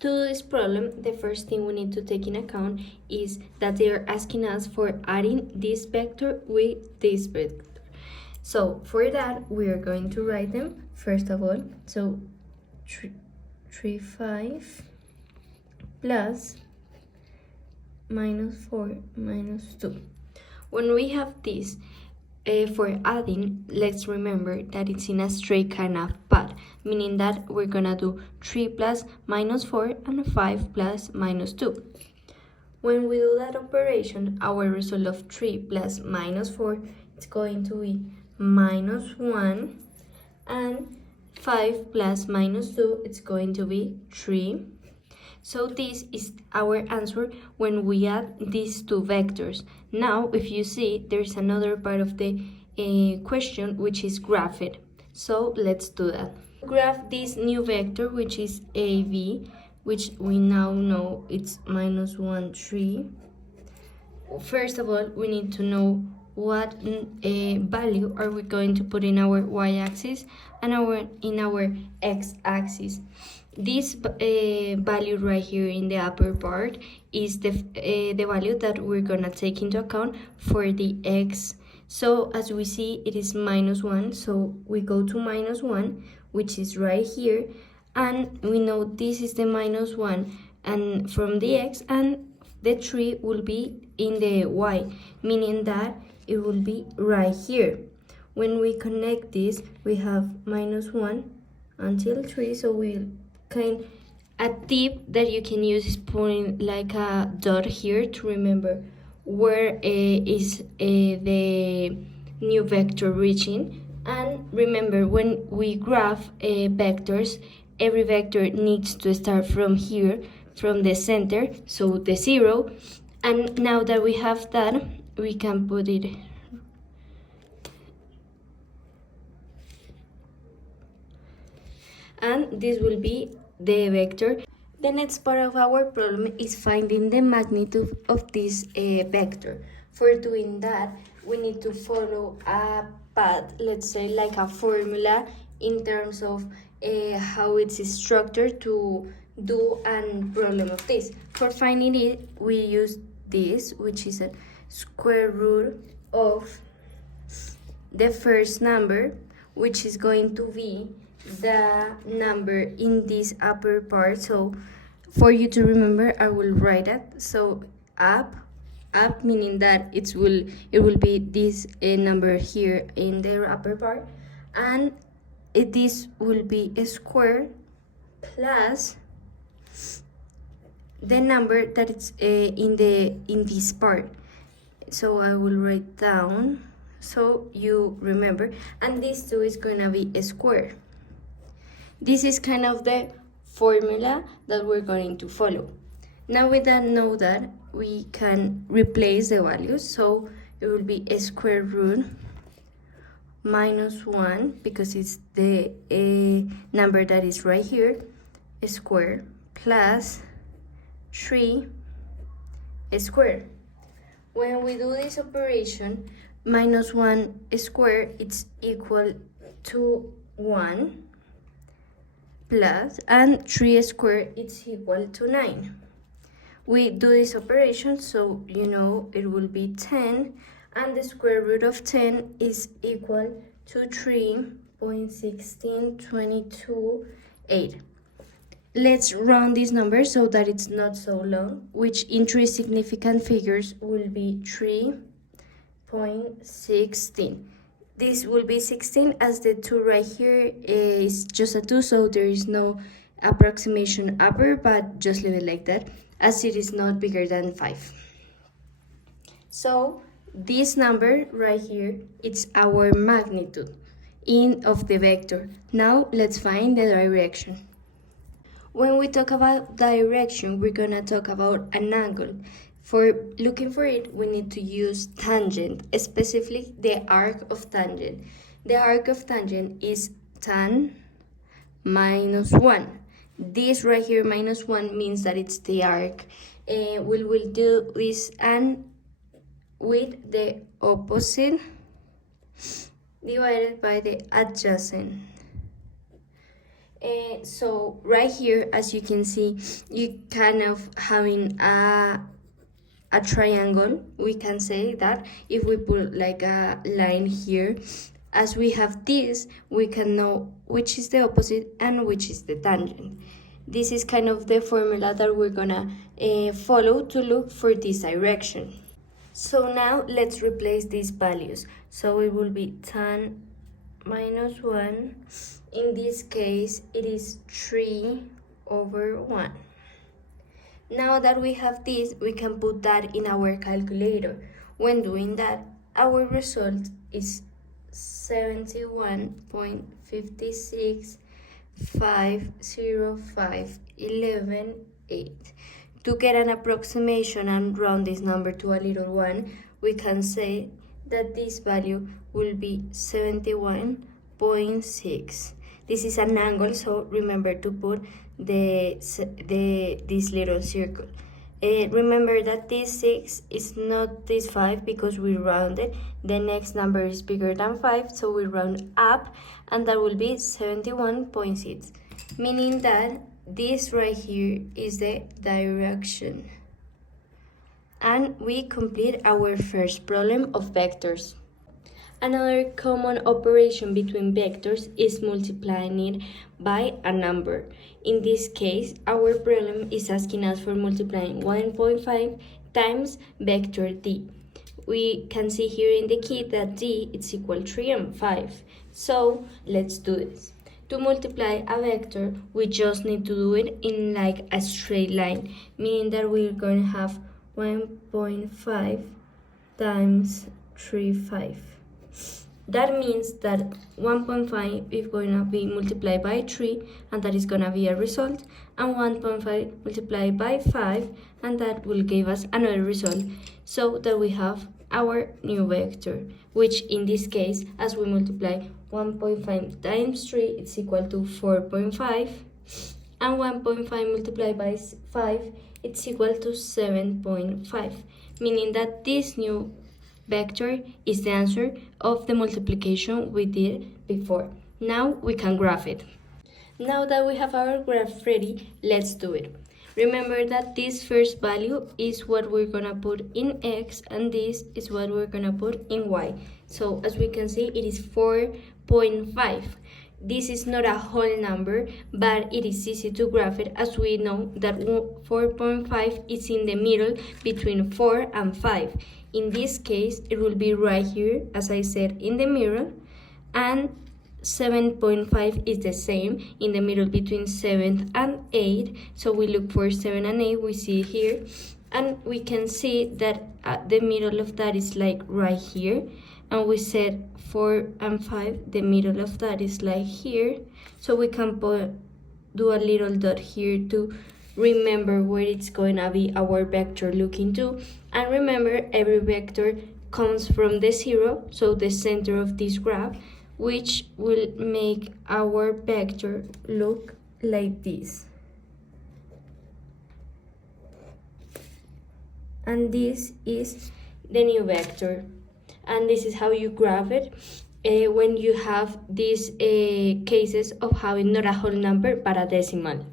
To do this problem, the first thing we need to take in account is that they are asking us for adding this vector with this vector. So for that, we are going to write them first of all. So 3, 5 plus minus 4 minus 2. When we have this, for adding, let's remember that it's in a straight kind of path, meaning that we're gonna do 3 plus minus 4 and 5 plus minus 2. When we do that operation, our result of 3 plus minus 4 is going to be minus 1, and 5 plus minus 2 it's going to be 3. So this is our answer when we add these two vectors. Now, if you see, there's another part of the question which is graph it. So let's do that. Graph this new vector which is AB, which we now know it's minus 1, 3. First of all, we need to know what value are we going to put in our y-axis and in our x-axis. This value right here in the upper part is the value that we're gonna take into account for the x. So as we see, it is minus 1, so we go to minus 1, which is right here, and we know this is the minus 1 and from the x, and the 3 will be in the y, meaning that it will be right here. When we connect this, we have minus 1 until 3, so a tip that you can use is putting like a dot here to remember where is the new vector reaching. And remember, when we graph vectors, every vector needs to start from here, from the center, so the 0. And now that we have that, we can put it and this will be the vector. The next part of our problem is finding the magnitude of this vector. For doing that, we need to follow a path, let's say like a formula in terms of how it's structured to do a problem of this. For finding it, we use this, which is a square root of the first number, which is going to be the number in this upper part. So for you to remember, I will write it. So up meaning that it will be this number here in the upper part, and this will be a square plus the number that it's in this part. So I will write down so you remember, and this two is gonna be a square. This is kind of the formula that we're going to follow. Now we then know that we can replace the values, so it will be a square root minus 1, because it's the number that is right here, a square, plus 3 a square. When we do this operation, minus 1 square, it's equal to 1, plus, and 3 squared, it's equal to 9. We do this operation, so you know it will be 10, and the square root of 10 is equal to 3.16228. Let's round this number so that it's not so long, which in 3 significant figures will be 3.16. This will be 16, as the 2 right here is just a 2, so there is no approximation upper, but just leave it like that, as it is not bigger than 5. So this number right here, it's our magnitude of the vector. Now let's find the direction. When we talk about direction, we're gonna talk about an angle. For looking for it, we need to use tangent, specifically the arc of tangent. The arc of tangent is tan minus 1. This right here, minus 1, means that it's the arc. We will do this and with the opposite divided by the adjacent. So right here, as you can see, you kind of having a triangle. We can say that if we put like a line here, as we have this, we can know which is the opposite and which is the tangent. This is kind of the formula that we're gonna follow to look for this direction. So now let's replace these values. So it will be tan minus 1. In this case, it is 3/1. Now that we have this, we can put that in our calculator. When doing that, our result is 71.5650511.8. To get an approximation and round this number to a little one, we can say that this value will be 71.6. This is an angle, so remember to put this little circle. Remember that this 6 is not this 5 because we rounded. The next number is bigger than 5, so we round up, and that will be 71.6, meaning that this right here is the direction. And we complete our first problem of vectors. Another common operation between vectors is multiplying it by a number. In this case, our problem is asking us for multiplying 1.5 times vector d. We can see here in the key that d is equal to 3 and 5. So let's do this. To multiply a vector, we just need to do it in like a straight line, meaning that we're going to have 1.5 times 3, 5. That means that 1.5 is going to be multiplied by 3, and that is going to be a result, and 1.5 multiplied by 5, and that will give us another result, so that we have our new vector, which in this case, as we multiply 1.5 times 3, it's equal to 4.5, and 1.5 multiplied by 5, it's equal to 7.5, meaning that this new vector is the answer of the multiplication we did before. Now we can graph it. Now that we have our graph ready, let's do it. Remember that this first value is what we're gonna put in x, and this is what we're gonna put in y. So as we can see, it is 4.5. This is not a whole number, but it is easy to graph it, as we know that 4.5 is in the middle between 4 and 5. In this case, it will be right here, as I said, in the middle, and 7.5 is the same in the middle between 7 and 8. So we look for 7 and 8, we see here, and we can see that the middle of that is like right here, and we said 4 and 5, the middle of that is like here, so we can do a little dot here to remember where it's going to be our vector looking to. And remember, every vector comes from the 0, so the center of this graph, which will make our vector look like this. And this is the new vector. And this is how you graph it when you have these cases of having not a whole number but a decimal.